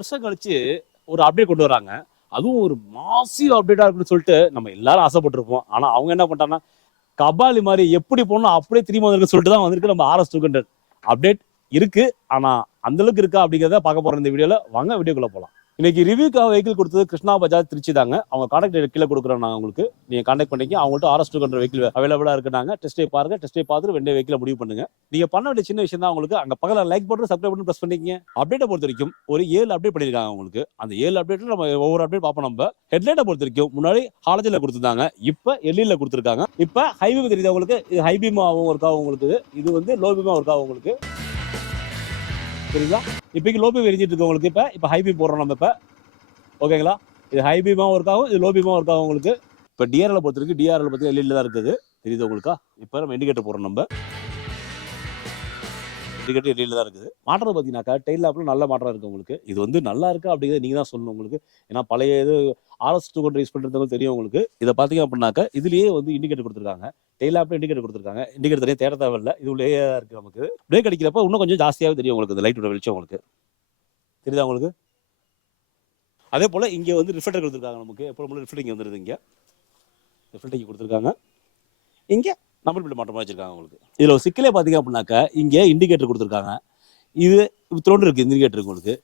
வருஷம் கழிச்சு ஒரு அப்டேட் கொண்டு வராங்க. அதுவும் ஒரு மாசிவ் அப்டேட்டா இருக்குன்னு சொல்லிட்டு நம்ம எல்லாரும் ஆசைப்பட்டிருப்போம். ஆனா அவங்க என்ன பண்ணிட்டாங்கன்னா, கபாலி மாதிரி எப்படி போகணும் அப்படியே திரும்பி வந்திருக்குன்னு சொல்லிட்டு தான் வந்திருக்கு நம்ம RS 200 அப்டேட் இருக்கு. ஆனா அந்த அளவுக்கு இருக்கா அப்படிங்கிறத பார்க்க போறோம் இந்த வீடியோல. வாங்க வீடியோக்குள்ள போலாம். இன்னைக்கு ரிவ்யூக்காக வெஹிக்கிள் கொடுத்தது கிருஷ்ணா பஜாஜ் திருச்சி தாங்க. அவங்க கான்டாக்ட் கீழே கொடுக்குறோம் நாங்கள் உங்களுக்கு. நீங்கள் கான்டாக்ட் பண்ணிக்க அவங்கள்ட்ட RS 200 வெஹிக்கிள் அவைலபிளாக இருக்குனாங்க. டெஸ்ட் ட்ரைவ் பாருங்க. டெஸ்ட் ட்ரைவ் பார்த்துட்டு வெண்டே வெஹிக்கிள் முடிவு பண்ணுங்க. நீங்க பண்ண வேண்டிய சின்ன விஷயம் தான் உங்களுக்கு. அங்க பக்கத்துல like button subscribe button press பண்ணிக்கங்க. அப்டேட்டை பொறுத்த வரைக்கும் ஒரு 7 அப்டேட் பண்ணிருக்காங்க உங்களுக்கு. அந்த 7 அப்டேட்ல நம்ம ஒவ்வொரு அப்டேட் பார்ப்போம். நம்ம ஹெட்லைட்டை பொறுத்த வரைக்கும் முன்னாடி ஹாலஜன்ல கொடுத்துருந்தாங்க, இப்ப எல்இல கொடுத்துருக்காங்க. இப்ப ஹைபீம் தெரியுது உங்களுக்கு. இது ஹைபீமாவும் ஒர்க் ஆகும் உங்களுக்கு. இது வந்து லோ பீமா ஒர்க் ஆகும் உங்களுக்கு. சரிங்களா? இப்போக்கு லோ பீம் எரிஞ்சிட்டு இருக்கு உங்களுக்கு. இப்ப ஹைபீம் போடுறோம் நம்ம. இப்ப ஓகேங்களா? இது ஹை பீமா ஒர்க் ஆகும், இது லோ பீமா ஒர்க் ஆகும் உங்களுக்கு. இப்போ டிஆர்எல் பொறுத்த வரைக்கும் டிஆர்எல் பற்றி எல்இல தான் இருக்குது. தெரியுது உங்களுக்கா? இப்போ நம்ம இண்டிகேட்டர் போடுறோம். நம்ம இண்டிகேட்டர் எல்இல தான் இருக்குது. மாற்றம் பார்த்தீங்கன்னாக்கா டெயில் லேப்ல நல்ல மாற்றம் இருக்குது உங்களுக்கு. இது வந்து நல்லா இருக்கா அப்படிங்கிறத நீங்கள் தான் சொல்லணும் உங்களுக்கு. ஏன்னா பழைய இது RS 200 யூஸ் பண்ணுறதுக்கு தெரியும் உங்களுக்கு. இதை பார்த்தீங்க அப்படின்னாக்கா இதுலேயே வந்து இண்டிகேட்டர் கொடுத்துருக்காங்க. டெயில் லேப்ல இண்டிகேட்டர் கொடுத்துருக்காங்க. இண்டிகேட்டர் தனியாக தேட தேவையில்லை. இது உள்ளே தான் இருக்குது நமக்கு. பிரேக் அடிக்கிறப்ப இன்னும் கொஞ்சம் ஜாஸ்தியாகவே தெரியும் உங்களுக்கு. இந்த லைட்டோட வெளிச்சம் உங்களுக்கு தெரியுதா உங்களுக்கு? அதே போல் இங்கே வந்து ரிஃப்ளெக்டர் கொடுத்துருக்காங்க நமக்கு. எப்போ ரிஃப்ளெக்டிங் வந்துடுது. இங்கே ரிஃப்ளெக்டிங் கொடுத்துருக்காங்க. இங்கே நம்பர் பிளேட் மாற்றமாக வச்சிருக்காங்க உங்களுக்கு. இதில் ஒரு சிக்கலே பார்த்தீங்க அப்படின்னாக்கா இங்கே இண்டிகேட்டர் கொடுத்துருக்காங்க. இது த்ரோண்டு இருக்குது இண்டிகேட்டர் உங்களுக்கு.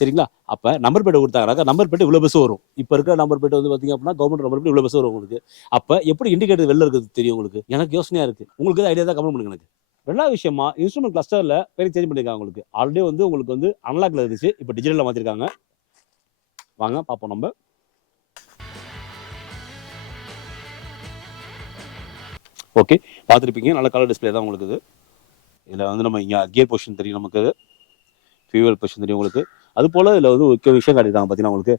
சரிங்களா? அப்போ நம்பர் பிளேட் கொடுத்தாங்கனாக்கா நம்பர் பிளேட் இவ்வளோ பஸ் வரும். இப்போ இருக்க நம்பர் பிளேட் வந்து பார்த்தீங்க அப்படின்னா கவர்மெண்ட் நம்பர் பிளேட் இவ்வளோ பஸ் வரும் உங்களுக்கு. அப்போ எப்படி இண்டிகேட்டர் வெளில இருக்குது தெரியும் உங்களுக்கு. எனக்கு யோசனையாக இருக்குது. உங்களுக்கு ஐடியா தான் கமெண்ட் பண்ணுங்க எனக்கு. ரெண்டாவது விஷயமா இன்ஸ்ட்ருமெண்ட் கிளஸ்டரில் பேர் சேஞ்ச் பண்ணியிருக்காங்க உங்களுக்கு. ஆல்ரெடி வந்து உங்களுக்கு வந்து அனலாக்ல இருந்துச்சு, இப்போ டிஜிட்டலில் மாற்றிருக்காங்க. வாங்க பார்ப்போம். நம்ம ஓகே பார்த்துருப்பீங்க. நல்ல கலர் டிஸ்பிளே தான் உங்களுக்கு. இது இதில் வந்து நம்ம இங்கே கியர் பொசிஷன் தெரியும் நமக்கு. ஃபியூவல் பொசிஷன் தெரியும் உங்களுக்கு. அது போல் இதில் வந்து ஒரு விஷயம் காட்டியிருக்காங்க பார்த்தீங்கன்னா உங்களுக்கு.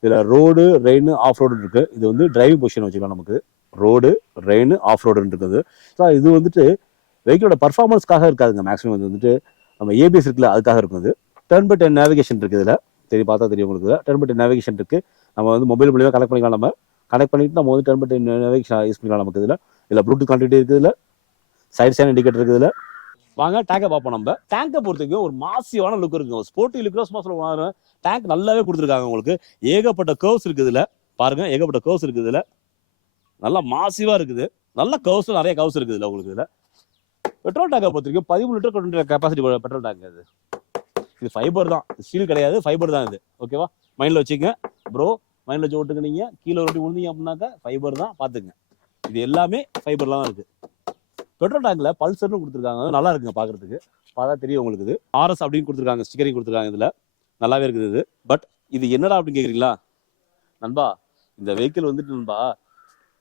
இதில் ரோடு ரெயின் ஆஃப் ரோடு இருக்குது. இது வந்து டிரைவிங் பொசிஷன் வச்சுக்கலாம் நமக்கு. ரோடு ரெயின் ஆஃப் ரோடுன்னு இருக்குது. ஸோ இது வந்துட்டு வெஹிக்கிளோட பர்ஃபார்மன்ஸ்க்காக இருக்காதுங்க. மேக்ஸிமம் இது வந்துட்டு நம்ம ஏபிஎஸ் இருக்குல்ல அதுக்காக இருக்குது. டர்ன் பை டர்ன் நேவிகேஷன் இருக்குது. இதில் தெரியும், பார்த்தா தெரியும் உங்களுக்கு. டர்ன் பை டர்ன் நேவிகேஷன் இருக்குது. நம்ம வந்து மொபைல் மூலியமாக கனெக்ட் பண்ணிக்கலாம். நம்ம கனெக்ட் பண்ணிட்டு நம்ம வந்து turn by turn navigation use பண்ணிக்கலாம் நமக்கு. இதில் ப்ளூடூத் கனெக்டிவிட்டி இருக்குது. இதில் சைட் ஸ்டாண்ட் இண்டிகேட்டர் இருக்குது. இதில் வாங்க டேங்கை பார்ப்போம். நம்ம டேங்கை பொறுத்தவரைக்கும் ஒரு மாசிவான லுக் இருக்குங்க. ஸ்போர்ட்டி லுக் சொல்லுவாங்க. டேங்க் நல்லாவே கொடுத்துருக்காங்க உங்களுக்கு. ஏகப்பட்ட கர்வ்ஸ் இருக்குது. இதில் பாருங்க, ஏகப்பட்ட கர்வ்ஸ் இருக்குது. இதில் நல்லா மாசிவாக இருக்குது. நல்ல கர்வ்ஸ், நிறைய கர்வ்ஸ் இருக்குது இதில் உங்களுக்கு. இதில் பெட்ரோல் டேங்கை பொறுத்தவரைக்கும் 13 லிட்டர் கொண்டு கெப்பாசிட்டி பெட்ரோல் டேங்க். இது ஃபைபர் தான், ஸ்டீல் கிடையாது, ஃபைபர் தான் இது. ஓகேவா? மைண்டில் வச்சுங்க ப்ரோ, மைண்டில் வச்சு ஓட்டுங்க. நீங்கள் கீழே ரொட்டி விழுந்தீங்க அப்படின்னாக்கா ஃபைபர் தான், பார்த்துங்க. இது எல்லாமே ஃபைபர்லாம் தான் இருக்குது. பெட்ரோல் டேங்கில் பல்சர்னு கொடுத்துருக்காங்க. நல்லா இருக்குங்க பார்க்குறதுக்கு. பார்த்தா தெரியும் உங்களுக்கு. இது RS அப்படின்னு கொடுத்துருக்காங்க, ஸ்டிக்கரிங் கொடுத்துருக்காங்க. இதில் நல்லாவே இருக்குது இது. பட் இது என்னடா அப்படின்னு கேட்குறீங்களா நண்பா? இந்த வெஹிக்கிள் வந்துட்டு நண்பா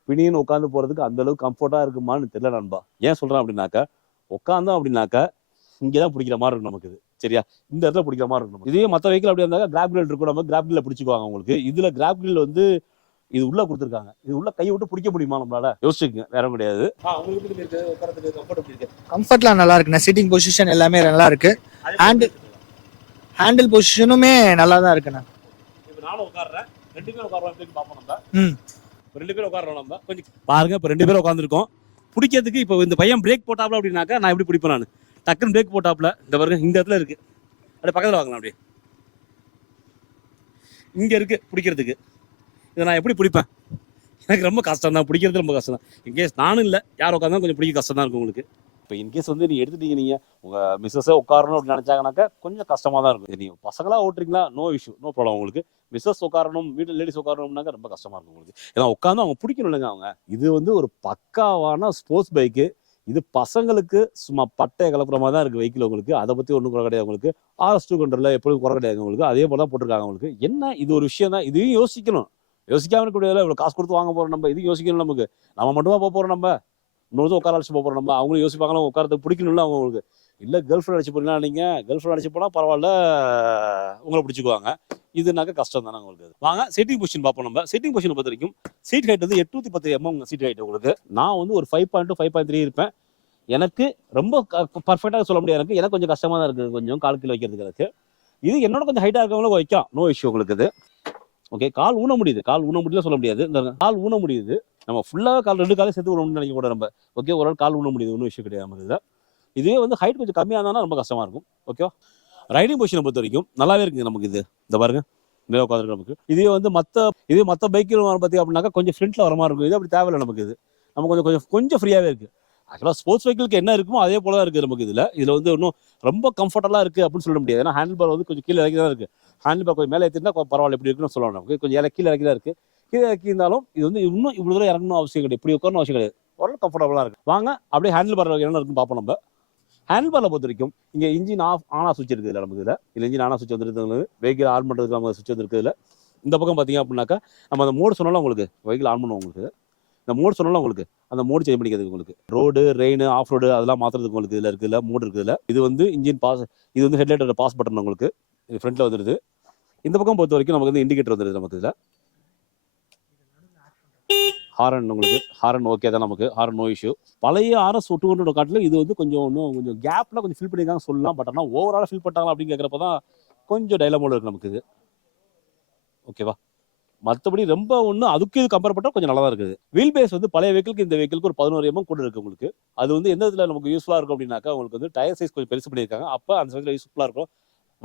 பிணின்னு உட்காந்து போகிறதுக்கு அந்தளவுக்கு கம்ஃபர்ட்டாக இருக்குமான்னு தெரியல நண்பா. ஏன் சொல்கிறேன் அப்படின்னாக்கா, உட்காந்தோம் அப்படின்னாக்கா இங்கே தான் பிடிக்கிற மாதிரி இருக்கும் நமக்கு. இது சரியா? இந்த இடத்துல பிடிக்கிற மாதிரி இருக்கும். இதே மற்ற வெஹிக்கிள் அப்படி இருந்தாக்கா கிராப் கிரில் இருக்கும். நம்ம கிராப் கிரில் பிடிச்சிக்குவாங்க உங்களுக்கு. இதில் கிராப் கிரில் வந்து இது உள்ள கொடுத்துருக்காங்க. இது உள்ள கையை விட்டு பிடிக்க முடியுமா நம்மளால? யோசிச்சுங்க, வேற கிடையாது. கம்ஃபர்ட்லாம் நல்லா இருக்குண்ணா. சீட்டிங் பொசிஷன் எல்லாமே நல்லா இருக்கு. ஹேண்டில் பொசிஷனுமே நல்லா தான் இருக்குண்ணா. இப்போ நானும் உட்கார்றேன், 2 பேரும் உட்கார்றோம். எப்படின்னு பார்ப்போம் நம்ம. 2 பேரும் உட்கார்றோம் நம்ம. கொஞ்சம் பாருங்க, இப்போ 2 பேரும் உட்காந்துருக்கோம். பிடிக்கிறதுக்கு இப்போ இந்த பையன் பிரேக் போட்டாப்ல அப்படின்னாக்கா நான் எப்படி பிடிப்பேன்? நான் டக்குன்னு பிரேக் போட்டாப்ல இந்த பாருங்க, இந்த இடத்துல இருக்கு. அப்படியே பக்கத்தில் வாங்கலாம். அப்படியே இங்கே இருக்கு பிடிக்கிறதுக்கு. இதை நான் எப்படி பிடிப்பேன்? எனக்கு ரொம்ப கஷ்டம் தான், பிடிக்கிறது ரொம்ப கஷ்டம் தான். இன்கேஸ் நானும் இல்லை யார் உட்காந்தா கொஞ்சம் பிடிக்க கஷ்டம் தான் இருக்கும் உங்களுக்கு. இப்போ இன்கேஸ் வந்து நீங்கள் எடுத்துட்டீங்க, நீங்கள் உங்கள் மிஸ்ஸஸை உட்காரணும் அப்படின்னு நினச்சாங்கனாக்கா கொஞ்சம் கஷ்டமாக தான் இருக்கும். நீங்கள் பசங்களாக ஓட்டுறீங்களா, நோ இஷ்யூ, நோ ப்ராப்ளம் உங்களுக்கு. மிஸ்ஸஸ் உட்காரணும், வீட்டில் லேடிஸ் உட்காரணும்னாக்கா ரொம்ப கஷ்டமாக இருக்கும் உங்களுக்கு. ஏன்னா உட்காந்து அவங்க பிடிக்கணும் இல்லைங்க அவங்க. இது வந்து ஒரு பக்காவான ஸ்போர்ட்ஸ் பைக்கு. இது பசங்களுக்கு சும்மா பட்டையை கலப்புற மாதிரி தான் இருக்குது வெஹிக்கிள் உங்களுக்கு. அதை பற்றி ஒன்றும் குறை கிடையாது உங்களுக்கு. RS 200 எப்பொழுதும் குறை கிடையாது உங்களுக்கு. அதே போல தான் போட்டிருக்காங்க உங்களுக்கு. என்ன இது ஒரு விஷயம் தான். இதையும் யோசிக்கணும். யோசிக்காம இருக்கக்கூடியதில்ல. இவ்வளோ காசு கொடுத்து வாங்க போகிறோம் நம்ம, இது யோசிக்கணும் நமக்கு. நம்ம மட்டுமா போக போகிறோம்? நம்ம இன்னொரு உட்கார அழைச்சி போக போகிறோம் நம்ம. அவங்களும் யோசிப்பாங்களா உட்காரத்துக்கு பிடிக்கணும்ல அவங்களுக்கு. இல்லை கேர்ள் ஃப்ரெண்ட் அடிச்சு போறீங்களா? நீங்கள் கேர்ள் ஃப்ரெண்ட் அடிச்சு போனால் பரவாயில்ல, உங்களை பிடிச்சிக்குவாங்க. இதுனாக்கா கஷ்டம் தானே உங்களுக்கு. வாங்க சீட்டிங் பொசிஷன் பார்ப்போம். நம்ம சீட்டிங் பொசிஷன் பொறுத்த வரைக்கும் சீட் ஹைட் வந்து 810 mm சீட் ஹைட் உங்களுக்கு. நான் வந்து ஒரு 5.2 5.3 இருப்பேன். எனக்கு ரொம்ப பர்ஃபெக்டாக சொல்ல முடியாது. எனக்கு கொஞ்சம் கஷ்டமாக தான் இருக்குது, கொஞ்சம் கால் கீழே வைக்கிறதுக்கு. எனக்கு இது என்னோட கொஞ்சம் ஹைட்டாக இருக்கவங்களும் வைக்கலாம், நோ இஷ்யூ உங்களுக்கு. இது ஓகே. கால் ஊன முடியுது, கால் ஊன முடியல சொல்ல முடியாது. இந்த கால் ஊன முடியுது. நம்ம ஃபுல்லாக கால் 2 காலையும் சேர்த்து ஊனணும்னு நினைக்க கூட நம்ம. ஓகே, ஒரு கால் ஊன முடியுது, ஒன்றும் விஷயம் கிடையாது. இதுவே வந்து ஹைட் கொஞ்சம் கம்மியாக இருந்தாலும் ரொம்ப கஷ்டமாக இருக்கும். ஓகே. ரைடிங் பொசிஷனை பொறுத்த வரைக்கும் நல்லாவே இருக்குங்க நமக்கு இது. இந்த பாருங்க இந்த உட்காந்துருக்கு நமக்கு. இதே மற்ற பைக்கில் பார்த்தீங்க அப்படின்னாக்கா கொஞ்சம் ஃப்ரண்ட்ல வர மாதிரி இருக்கும். இது அப்படி தேவையில்லை நமக்கு. இது நம்ம கொஞ்சம் கொஞ்சம் கொஞ்சம் ஃப்ரீயாகவே இருக்குது. ஆக்சுவலாக ஸ்போர்ட்ஸ் வெஹிக்கிளுக்கு என்ன இருக்குமோ அதே போல தான் இருக்குது நமக்கு. இதில் வந்து இன்னும் ரொம்ப கம்ஃபர்டபுளாக இருக்குது அப்படின்னு சொல்ல முடியாது. ஏன்னா ஹேண்டில் பார் வந்து கொஞ்சம் கீழே இறக்கி தான் இருக்குது. ஹேண்டில் பார் கொஞ்சம் மேலே ஏற்றிருந்தா பரவாயில்ல எப்படி இருக்குன்னு சொல்லலாம். நமக்கு கொஞ்சம் கீழே இறக்கி தான் இருக்குது. கீழே இறக்கி இருந்தாலும் இது வந்து இன்னும் இவ்வளோ தூரம் இறங்கணும் அவசியம் கிடையாது. இப்படி உட்காரணும் அவசியம் கிடையாது. ஓரளவு கம்ஃபர்டபுளாக இருக்குது. வாங்க அப்படியே ஹேண்டில் பார் என்ன இருக்குன்னு பார்ப்போம். நம்ம ஹேண்டில் பாரில் பொறுத்த வரைக்கும் இங்கே இன்ஜின் ஆன் சுவிட்ச் இருக்குது. இல்லை நமக்கு இதில் இன்ஜின் ஆன் சுவிட்ச் வந்துருக்கு. வெஹிக்கிள் ஆன் பண்ணுறதுக்கு நம்ம சுவிட்ச் வந்துருக்கு. இதில் இந்த பக்கம் பார்த்தீங்க அப்படின்னாக்கா நம்ம அந்த மோடு சொன்னாலும் உங்களுக்கு வெஹிக்கிள் ஆன் பண்ணுவோம். உங்களுக்கு இந்த மோடு சொன்னாலும் உங்களுக்கு அந்த மோடு சேஞ்ச் பண்ணிக்கிறதுக்கு உங்களுக்கு ரோடு ரெயின் ஆஃப் ரோடு அதெல்லாம் மாற்றுறதுக்கு உங்களுக்கு இதில் இருக்குதுல்ல மோடு இருக்குதுல்ல. இது வந்து இன்ஜின் பாஸ், இது வந்து ஹெட்லைட்டோட பாஸ் பட்டன் உங்களுக்கு இது ஃப்ரண்ட்டில் வந்துடுது. இந்த பக்கம் பொறுத்த வரைக்கும் நமக்கு வந்து இண்டிகேட்டர் வந்துடுது. நமக்கு இதில் ஹாரன் உங்களுக்கு ஹாரன் ஓகே தான். நமக்கு ஹாரன் நோ இஷ்யூ. பழைய RS 200 காட்டிலும் இது வந்து கொஞ்சம் கேப்லாம் கொஞ்சம் ஃபில் பண்ணியிருக்காங்க சொல்லலாம். பட் ஆனால் ஓவராலாக ஃபில் பண்ணிட்டாங்களா அப்படின்னு கேட்குறப்ப தான் கொஞ்சம் டைலமோட இருக்குது நமக்கு இது. ஓகேவா? மற்றபடி ரொம்ப ஒன்று அதுக்கு இது கம்பேர் பண்ணால் கொஞ்சம் நல்லா தான் இருக்குது. வீல் பேஸ் வந்து பழைய வெஹிக்கிளுக்கு இந்த வெஹிக்கிளுக்கு ஒரு 11 mm கூட இருக்குது உங்களுக்கு. அது வந்து எந்த இதில் நமக்கு யூஸ்ஃபுல்லாக இருக்கும் அப்படின்னாக்கா உங்களுக்கு வந்து டயர் சைஸ் கொஞ்சம் பெருசு பண்ணியிருக்காங்க. அப்போ அந்த சைஸில் யூஸ்ஃபுல்லாக இருக்கும்.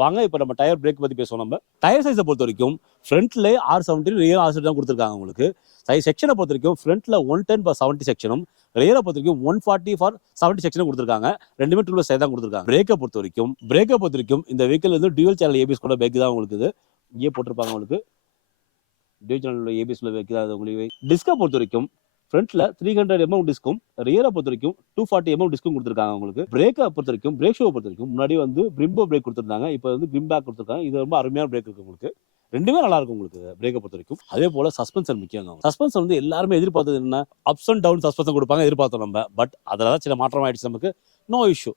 வாங்க இப்போ நம்ம டயர் பிரேக் பற்றி பேசுவோம். நம்ம டயர் சைஸை பொறுத்த வரைக்கும் ஃப்ரண்ட்ல R70 ரியர் R70 தான் கொடுத்துருக்காங்க உங்களுக்கு. சைஸ் செக்ஷனை பொறுத்த வரைக்கும் ஃப்ரண்ட்ல 110/70 செக்ஷனும் ரியரை பொறுத்த வரைக்கும் 140/70 செக்ஷனும் கொடுத்துருக்காங்க. ரெண்டுமே டூல் சைஸ் தான் கொடுத்துருக்காங்க. பிரேக்கை பொறுத்த வரைக்கும் இந்த வெஹிக்கிள் வந்து டியூவல் சேனல் ABS கூட பேக் தான் உங்களுக்கு. இது இங்கே போட்டிருப்பாங்க உங்களுக்கு. டியூவல் சேனல் ABS வைக்கிறது உங்களுக்கு. டிஸ்கை பொறுத்த வரைக்கும் ஃப்ரண்ட்ல 300 mm டிஸ்க்கும் ரியரை பொறுத்த வரைக்கும் 240 mm டிஸ்க்கும் கொடுத்துருக்காங்க உங்களுக்கு. பிரேக்கை பொறுத்த வரைக்கும் பிரேக் ஷோ பொறுத்த வரைக்கும் முன்னாடி வந்து பிரிம்போ பிரேக் கொடுத்துருந்தாங்க. இப்போ வந்து கிரிம் பேக் கொடுத்துருக்காங்க. இது ரொம்ப அருமையான பிரேக் இருக்கு உங்களுக்கு. ரெண்டுமே நல்லா இருக்கும் உங்களுக்கு பிரேக்கை பொறுத்த வரைக்கும். அதே போல சஸ்பென்ஷன் முக்கியம். சஸ்பென்ஷன் வந்து எல்லாருமே எதிர்பார்த்தது என்ன, அப்ஸ் அண்ட் டவுன் சஸ்பென்ஷன் கொடுப்பாங்க எதிர்பார்த்தோம் நம்ம. பட் அதில் தான் சில மாற்றம் ஆயிடுச்சு நமக்கு. No issue.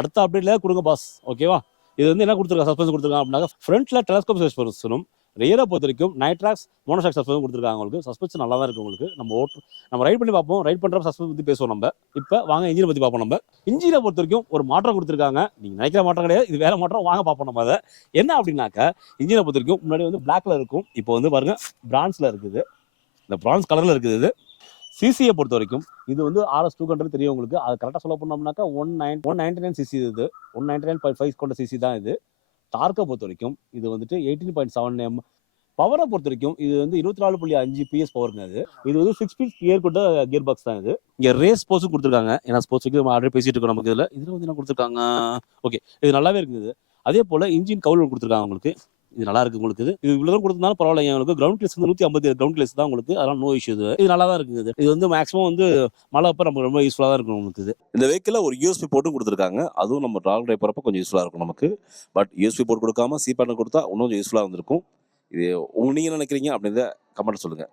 அடுத்த அப்டேட்ல கொடுங்க பாஸ். ஓகேவா? இது வந்து என்ன கொடுத்துருக்காங்க சஸ்பென்ஷன் கொடுத்துருக்காங்க அப்படின்னா ஃப்ரண்ட்ல டெலஸ்கோப் சஸ்பென்ஷனும் ரியரை பொறுத்த வரைக்கும் நைட்ராக்ஸ் மோனோஷாக் சஸ்பென்ஷன் கொடுத்துருக்காங்க உங்களுக்கு. சஸ்பென்ஷன் நல்லா தான் இருக்குது உங்களுக்கு. நம்ம ரைட் பண்ணி பார்ப்போம். ரைட் பண்ணுற சஸ்பென்ஷன் பற்றி பேசுவோம் நம்ம. இப்போ வாங்க இன்ஜினை பற்றி பார்ப்போம். நம்ம இன்ஜினை பொறுத்த வரைக்கும் ஒரு மாற்றம் கொடுத்துருக்காங்க. நீங்கள் நினைக்கிற மாற்றம் கிடையாது, இது வேற மாற்றம். வாங்க பார்ப்போம் நம்ம. அதை என்ன அப்படின்னாக்கா இன்ஜினை பொறுத்த வரைக்கும் முன்னாடி வந்து பிளாக்ல இருக்கும். இப்போ வந்து பாருங்க பிரான்ஸ்ல இருக்குது. இந்த பிரான்ஸ் கலர்ல இருக்குது. இது சிசியை பொறுத்த வரைக்கும் இது வந்து RS 200 தெரியும் உங்களுக்கு. அது கரெக்டாக சொல்ல போனோம்னாக்கா 199 cc. இது 199.5 கொண்ட சிசி தான் இது. டார்க்கை பொறுத்த வரைக்கும் இது வந்துட்டு 18.7 mm. பவரை பொறுத்த வரைக்கும் இது வந்து 24.5 PS பவருங்க. இது வந்து 6 ஸ்பீட் கியர் கொண்ட கியர் பாக்ஸ் தான் இது. இங்கே ரேஸ் ஸ்போர்ட்ஸும் கொடுத்துருக்காங்க. ஏன்னா ஸ்போர்ட்ஸுக்கு நம்ம ஆல்ரெடி பேசிட்டு இருக்கோம் நமக்கு. இதில் வந்து என்ன கொடுத்துருக்காங்க, ஓகே இது நல்லாவே இருக்குது. அதே போல் இன்ஜின் கவுல் கொடுத்துருக்காங்க உங்களுக்கு. இது நல்லா இருக்கு உங்களுக்கு. இது இவ்வளோ தான் கொடுத்தனாலும் பரவாயில்ல. உங்களுக்கு கிரவுண்ட் கிளேஸ் வந்து 150 கிரவுண்ட் கிளேஸ் தான் உங்களுக்கு. அதெல்லாம் நோ இஷ்யூ. இது நல்லா தான் இருக்குது. இது வந்து மேக்ஸிமம் வந்து மழை அப்போ நமக்கு ரொம்ப யூஸ்ஃபுல்லாக தான் இருக்கும் உங்களுக்கு. இந்த வெஹிக்கிளில் ஒரு USB போர்ட்டும் கொடுத்துருக்காங்க. அதுவும் நம்ம லாங் ட்ரைவ் போகிறப்ப கொஞ்சம் யூஸ்ஃபுல்லாக இருக்கும் நமக்கு. பட் USB போர்ட் கொடுக்காம C பேனல் கொடுத்தா இன்னும் யூஸ்ஃபுல்லாக இருந்திருக்கும். இது நீங்கள் நினைக்கிறீங்க அப்படின்றத கமெண்ட் சொல்லுங்க.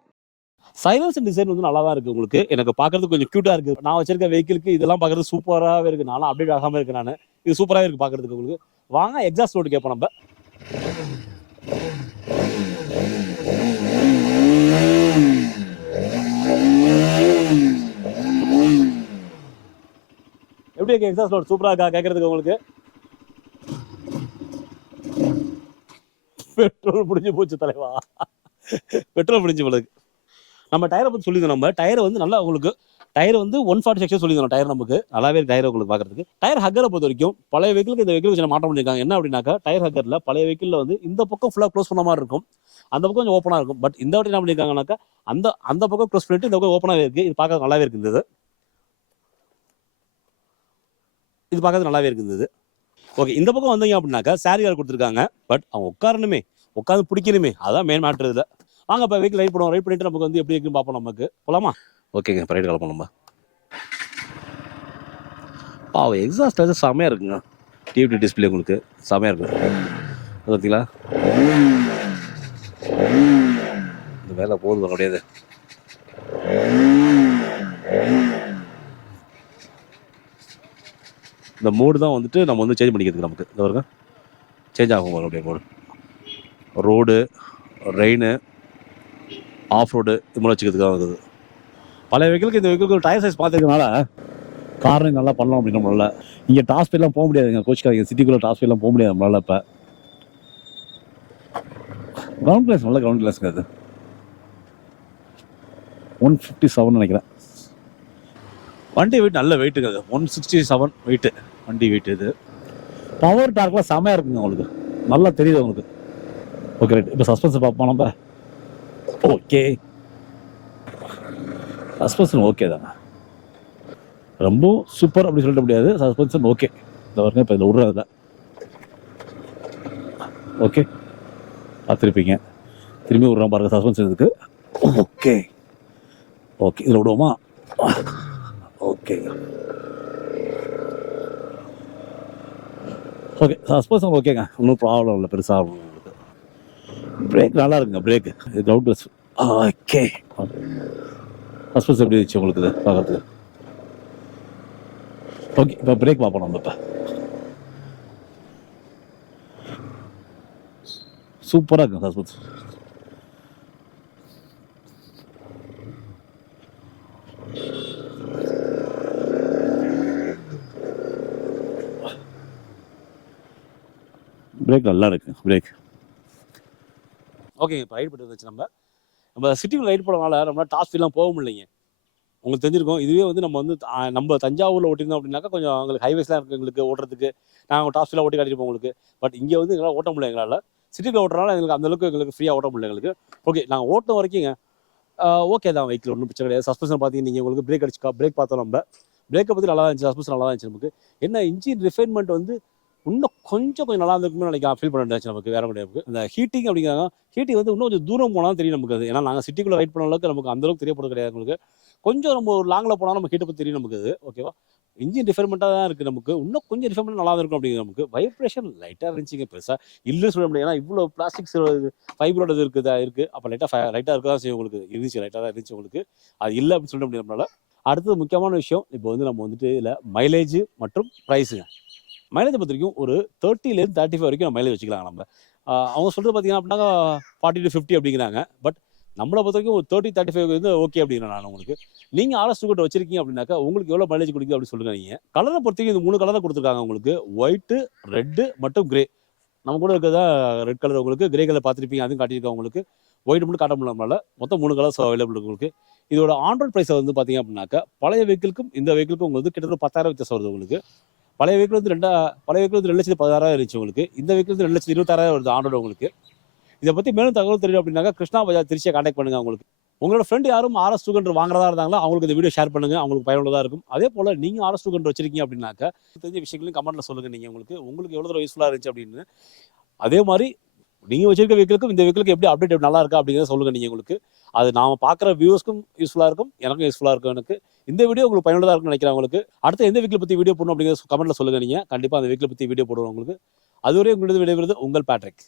சைலன்ஸ் டிசைன் வந்து நல்லா தான் இருக்கு உங்களுக்கு. எனக்கு பார்க்கறதுக்கு கொஞ்சம் கியூட்டா இருக்கு. நான் வச்சிருக்க வெஹிக்கிளுக்கு இதெல்லாம் பார்க்கறது சூப்பராகவே இருக்கு. நானும் அப்டேட் ஆகாம இருக்கு. நான் இது சூப்பராகவே இருக்கு பார்க்கறதுக்கு உங்களுக்கு. வாங்க எக்ஸாஸ்ட் ரோடு கேட்போம் நம்ம. எப்படி இருக்கு எக்ஸாஸ்ட் ரோடு? சூப்பரா இருக்கா கேட்கறதுக்கு உங்களுக்கு? பெட்ரோல் முடிஞ்சு போச்சு தலைவா. பெட்ரோல் முடிஞ்சு போகுது. நம்ம டயரை பற்றி சொல்லியிருந்தோம். நம்ம டயரை வந்து நல்லா உங்களுக்கு டயர் வந்து 140 செக்ஷன் சொல்லியிருந்தோம். டயர் நமக்கு நல்லாவே டயர் உங்களுக்கு பார்க்கறதுக்கு. டயர் ஹக்கரை பொறுத்த வரைக்கும் பழைய வெஹிக்கிளுக்கு இந்த வெஹிக்கிள் சில மாற்றம் பண்ணியிருக்காங்க. என்ன அப்படின்னாக்கா டயர் ஹக்கரில் பழைய வெஹிக்கிளில் வந்து இந்த பக்கம் ஃபுல்லாக க்ளோஸ் பண்ண மாதிரி இருக்கும். அந்த பக்கம் கொஞ்சம் ஓப்பனாக இருக்கும். பட் இந்த வாட்டி என்ன பண்ணியிருக்காங்கனாக்கா அந்த பக்கம் க்ளோஸ் பண்ணிட்டு இந்த பக்கம் ஓப்பனாகவே இருக்குது. இது பார்க்க நல்லாவே இருக்குது. இது பார்க்கறது நல்லாவே இருக்குது. ஓகே இந்த பக்கம் வந்தீங்க அப்படின்னாக்கா சாரியார் கொடுத்துருக்காங்க. பட் அவங்க உட்காந்து பிடிக்கணுமே, அதான் மெயின் மேட்ரு. இதில் வாங்க இப்போ வெஹிக்கிள் ரைட் பண்ணுவோம். ரைட் பண்ணிட்டு நமக்கு வந்து எப்படி இருக்குன்னு பார்ப்போம். நமக்கு போகலாமா? ஓகேங்க இப்போ ரைட் கிளப்போம் நம்ம. எக்ஸாஸ்ட் வந்து செமையாக இருக்குங்க. டிவி டிஸ்பிளே உங்களுக்கு செமையாக இருக்கும். பார்த்தீங்களா இந்த வேலை போகுது கிடையாது. இந்த மோடு தான் வந்துட்டு நம்ம வந்து சேஞ்ச் பண்ணிக்கிறதுக்கு நமக்கு இந்த வருங்க சேஞ்ச் ஆகும். அப்படியே mode road rain off road இது மாதிரி வச்சுக்கிறதுக்காக இருக்குது. பழைய வெஹிக்கிளுக்கு இந்த வெஹிக்கிளுக்கு டயர் சைஸ் பார்த்துருக்கனால காரணம் நல்லா பண்ணலாம் அப்படின்னு நம்மளால. இங்கே டாப் ஸ்பீட்லாம் போக முடியாதுங்க. கோச்சிக்காக சிட்டிக்குள்ளே டாப் ஸ்பீட்லாம் போக முடியாது நம்மளால. இப்போ கிரவுண்ட் கிளாஸ் நல்ல கிரவுண்ட் கிளாஸுங்க. அது 157 நினைக்கிறேன். வண்டி வெயிட் நல்ல வெயிட்டுங்க. அது 167 வெயிட்டு வண்டி வெயிட். இது பவர் டார்க்லாம் செமையாக இருக்குங்க உங்களுக்கு, நல்லா தெரியுது உங்களுக்கு. ஓகே ரைட், இப்போ சஸ்பென்ஸ் பார்ப்போம் நம்ம. ஓகே, சஸ்பென்ஷன் ஓகே தாங்க, ரொம்ப சூப்பர் அப்படி சொல்லிட முடியாது. Suspension okay. இந்த வருங்க இப்போ இதில் விட்றதில்ல. ஓகே, பார்த்துருப்பீங்க. திரும்பி விட்றோம் பாருங்க சஸ்பென்ஷன் இதுக்கு. ஓகே ஓகே, இதில் விடுவோமா? ஓகே ஓகே, சஸ்பென்ஷன் ஓகேங்க, ஒன்றும் ப்ராப்ளம் இல்லை பெருசாக. பிரேக் நல்லா இருக்குங்க, பிரேக்கு கிரவுண்ட்லெஸ். ஓகே, சஸ்பென்ஸ் எப்படி இருந்துச்சு உங்களுக்கு இது பார்க்கறதுக்கு? ஓகே, இப்போ பிரேக் பார்ப்போம் நம்ம. இப்போ சூப்பராக இருக்கும் சஸ்பென்ஸ். பிரேக் நல்லா இருக்கு, பிரேக் ஓகே. இப்போ ரைட் பண்ணிட்டு வந்துச்சு நம்ம சிட்டிக்குள்ள ரைட் போனனால நம்மளால் டாப் ஸ்பீட்லாம் போக முடியலைங்க. உங்களுக்கு தெரிஞ்சிருக்கும். இதுவே வந்து நம்ம தஞ்சாவூரில் ஓட்டியிருந்தோம் அப்படின்னாக்கா கொஞ்சம் எங்களுக்கு ஹைவேஸ்லாம் இருக்குது எங்களுக்கு ஓட்டுறதுக்கு. நாங்கள் டாப் ஸ்பீடாக ஓட்டி காட்டியிருப்போம் உங்களுக்கு. பட் இங்கே வந்து எங்களால் ஓட்ட முடியல. எங்களால் சிட்டியில் ஓட்டுறதுனால எங்களுக்கு அந்தளவுக்கு எங்களுக்கு ஃப்ரீயாக ஓட்ட முடியல எங்களுக்கு. ஓகே, நாங்கள் ஓட்டின வரைக்குங்க ஓகே தான், வெஹிக்கிள் ஒன்றும் பிரச்சனை கிடையாது. சஸ்பென்ஷன் பார்த்தீங்கன்னா நீங்கள் உங்களுக்கு பிரேக் பார்த்தோம் நம்ம. பிரேக்கை பற்றி நல்லா இருந்துச்சு, சஸ்பென்ஷன் நல்லா இருந்துச்சு நமக்கு. என்ன இன்ஜின் ரிஃபைன்மெண்ட் வந்து இன்னும் கொஞ்சம் நல்லா இருந்திருக்குன்னு நினைக்கிறேன், ஃபீல் பண்ணிச்சு நமக்கு. வேற முடியாது அந்த ஹீட்டிங் அப்படிங்கிறாங்க. ஹீட்டிங் வந்து இன்னும் கொஞ்சம் தூரம் போனாலும் தெரியும் நமக்கு அது. ஏன்னா நாங்கள் சிட்டிக்குள்ளே ரைட் பண்ண அளவுக்கு நமக்கு அந்தளவுக்கு தெரியப்படுறது கிடையாது உங்களுக்கு. கொஞ்சம் நம்ம ஒரு லாங்கில் போனாலும் நம்ம ஹீட்டை பற்றி தெரியும் நமக்கு அது. ஓகேவா, இன்ஜின் ரிஃபைன்மெண்ட்டாக தான் இருக்குது நமக்கு. இன்னும் கொஞ்சம் ரிஃபைன்மெண்ட் நல்லா இருக்கும் அப்படிங்கிற நமக்கு. வைப்ரேஷன் லைட்டாக இருந்துச்சுங்க, பெருசாக இல்லைன்னு சொல்ல முடியாது. ஏன்னா இவ்வளோ பிளாஸ்டிக்ஸ் ஃபைபரோட இது இருக்குது. அப்போ லைட்டாக இருக்க தான் செய்யும் உங்களுக்கு. இருந்துச்சு, லைட்டாக தான் இருந்துச்சு உங்களுக்கு. அது இல்லை அப்படின்னு சொல்ல முடியாது நம்மளால. அடுத்தது முக்கியமான விஷயம், இப்போ வந்து நம்ம வந்துட்டு இதில் மைலேஜ் மற்றும் ப்ரைஸுங்க. மைலேஜை பொறுத்த வரைக்கும் ஒரு 30லேருந்து 35 வரைக்கும் மைலேஜ் வச்சுக்கலாம் நம்ம. அவங்க சொல்கிறது பார்த்தீங்கன்னா அப்படின்னா 40 to 50 அப்படிங்கிறாங்க. பட் நம்மளை பொறுத்த வரைக்கும் ஒரு 30-35 வந்து ஓகே அப்படிங்கிறேன் நான் உங்களுக்கு. நீங்கள் RS 200 வச்சிருக்கீங்க அப்படின்னாக்கா உங்களுக்கு எவ்வளோ மைலேஜ் கொடுக்குது அப்படின்னு சொல்லுங்க. நீங்கள் கலரை பொறுத்த வரைக்கும் இந்த 3 கலர் தான் கொடுத்துருக்காங்க உங்களுக்கு. ஒயிட்டு, ரெட்டு மற்றும் கிரே. நம்ம கூட இருக்கிறதா ரெட் கலர் உங்களுக்கு. கிரே கலர் பார்த்துருப்பீங்க, அதுவும் காட்டியிருக்காங்க உங்களுக்கு. ஒயிட் மட்டும் காட்ட முடியல நம்மளால. மொத்தம் 3 கலர்ஸ் அவைலபிள் இருக்குது உங்களுக்கு. இதோட ஆன்ரோட் ப்ரைஸை வந்து பார்த்தீங்க அப்படின்னாக்கா பழைய வெஹிக்கிளுக்கும் இந்த வெஹிக்கிளுக்கும் உங்களுக்கு கிட்டத்தட்ட 10,000 வித்தியாசம் வருது உங்களுக்கு. பழைய வெஹிக்கிள் வந்து 2,16,000 இருந்துச்சு உங்களுக்கு. இந்த வெஹிக்கிள் வந்து 2,26,000 வருது ஆன்ரோட் உங்களுக்கு. இதை பற்றி மேலும் தகவல் தெரியும் அப்படின்னாக்கா கிருஷ்ணா பஜாஜ் திருச்சியை கான்டாக்ட் பண்ணுங்க. உங்களுக்கு உங்களோட ஃப்ரெண்ட் யாரும் RS 200 வாங்குறதா இருந்தாங்களோ அவங்களுக்கு இந்த வீடியோ ஷேர் பண்ணுங்க, அவங்களுக்கு பயனுள்ளதாக இருக்கும். அதே போல் நீங்கள் RS 200 வச்சிருக்கீங்க அப்படின்னாக்கா தெரிஞ்ச விஷயங்களையும் கமெண்ட்டில் சொல்லுங்கள். நீங்கள் உங்களுக்கு எவ்வளோ தூரம் யூஸ்ஃபுல்லாக இருந்துச்சு அப்படின்னு. அதே மாதிரி நீங்கள் வச்சிருக்க வெஹிக்கிளுக்கும் இந்த வெஹிக்கிளுக்கு எப்படி அப்டேட் நல்லா இருக்கா அப்படிங்கிறத சொல்லுங்கள். நீங்கள் உங்களுக்கு அது நாம் பார்க்குற வியூஸ்க்கும் யூஸ்ஃபுல்லாக இருக்கும், எனக்கும் யூஸ்ஃபுல்லாக இருக்கும். எனக்கு இந்த வீடியோ உங்களுக்கு பயனுள்ளதாக இருக்கும்னு நினைக்கிறேன். உங்களுக்கு அடுத்து எந்த வெஹிக்கிள் பற்றி வீடியோ போடணும் அப்படிங்கிறத கமெண்ட்டில் சொல்லுங்கள். நீங்கள் கண்டிப்பாக அந்த வெஹிக்கிள் பற்றி வீடியோ போடுவோம் உங்களுக்கு. அதுவரை உங்களது விடைபெறுவது உங்கள் பேட்ரிக்.